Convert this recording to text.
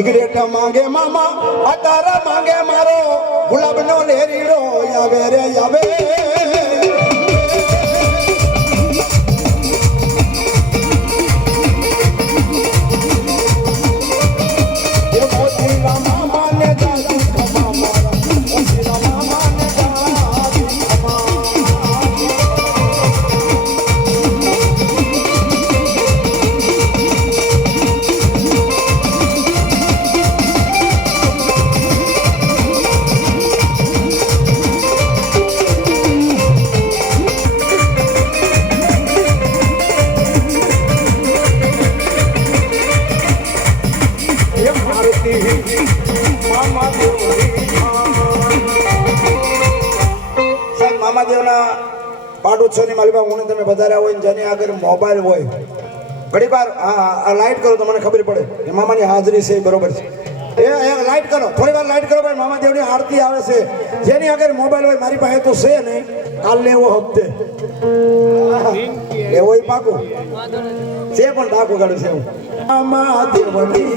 સિગરેટ માંગે મામા અતારા માંગે મારો ગુલાબનો લેરીડો આવે રે આવે પાડોશોની મારી પાસે હું તમે વધાર્યા હોય ને જેની આગળ મોબાઈલ હોય ઘણી વાર આ લાઈટ કરો તો મને ખબર પડે કે મામાની હાજરી છે બરોબર છે એ લાઈટ કરો થોડી વાર લાઈટ કરો ભાઈ મામા દેવની આરતી આવે છે જેની આગળ મોબાઈલ હોય મારી પાસે તો છે ને કાલ લેવો હપ્તે એવો પાકું છે પણ ડાકું કાઢું છે મામા દેવની